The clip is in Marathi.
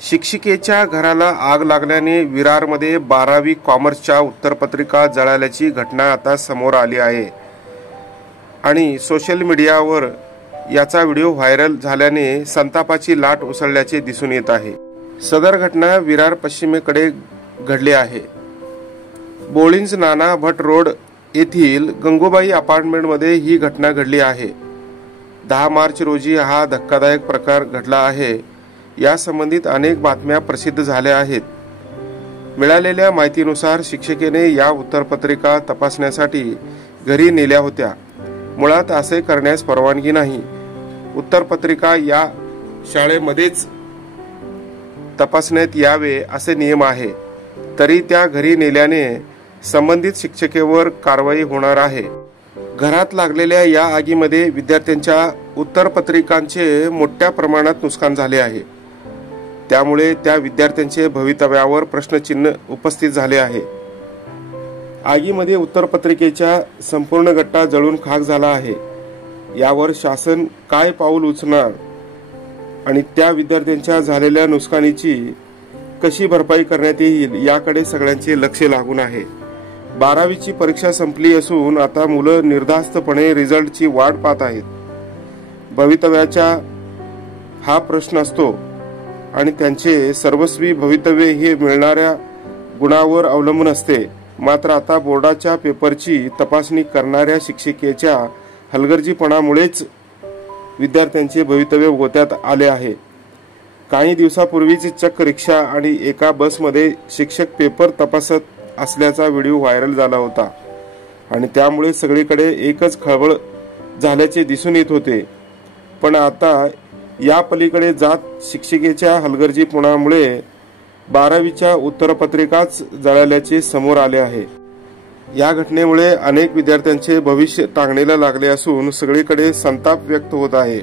शिक्षिकेच्या घराला आग लागल्याने विरारमध्ये 12वी कॉमर्सच्या उत्तरपत्रिका जळाल्याची घटना आता समोर आली आहे आणि सोशल मीडियावर याचा व्हिडिओ व्हायरल झाल्याने संतापाची लाट उसळल्याचे दिसून येत आहे। सदर घटना विरार पश्चिमेकडे घडली आहे। बोळिंज नाना भट रोड येथील गंगूबाई अपार्टमेंटमध्ये ही घटना घडली आहे। 10 मार्च रोजी हा धक्कादायक प्रकार घडला आहे। या संबंधित अनेक बातम्या प्रसिद्ध झाल्या आहेत। मिळालेल्या माहितीनुसार शिक्षिकेने या उत्तरपत्रिका तपासण्यासाठी घरी नेल्या होत्या। मुळात असे करण्यास परवानगी नाही। उत्तरपत्रिका या शाळेमध्येच तपासण्यात यावे असे नियम आहे। तरी त्या घरी नेल्याने संबंधित शिक्षिकेवर कारवाई होणार आहे। घरात लागलेल्या या आगीमध्ये विद्यार्थ्यांच्या उत्तरपत्रिकांचे मोठ्या प्रमाणात नुकसान झाले आहे। त्यामुळे त्या विद्यार्थ्यांचे भवितव्यावर प्रश्नचिन्ह उपस्थित झाले आहे। आगीमध्ये उत्तरपत्रिकेचा संपूर्ण गट्टा जळून खाक झाला आहे। यावर शासन काय पाऊल उचलणार आणि त्या विद्यार्थ्यांच्या झालेल्या नुकसानीची कशी भरपाई करण्यात येईल याकडे सगळ्यांचे लक्ष लागून आहे। 12वीची परीक्षा संपली असून आता मुलं निर्धास्तपणे रिझल्टची वाट पाहत आहेत। भवितव्याचा हा प्रश्न असतो आणि त्यांचे सर्वस्वी भवितव्य हे मिळणाऱ्या गुणावर अवलंबून असते। मात्र आता बोर्डाच्या पेपरची तपासणी करणाऱ्या शिक्षिकेच्या हलगर्जीपणामुळेच विद्यार्थ्यांचे भवितव्य गोत्यात आले आहे। काही दिवसापूर्वीच चक्क रिक्षा आणि एका बसमध्ये शिक्षक पेपर तपासत असल्याचा व्हिडिओ व्हायरल झाला होता आणि त्यामुळे सगळीकडे एकच खळबळ झाल्याचे दिसून येत होते। पण आता या पलीकडे जात शिक्षिकेच्या हलगर्जीपणामुळे 12वीच्या उत्तरपत्रिकाच जळाल्याचे समोर आले आहे। या घटनेमुळे अनेक विद्यार्थ्यांचे भविष्य टांगणीला लागले असून सगळीकडे संताप व्यक्त होत आहे।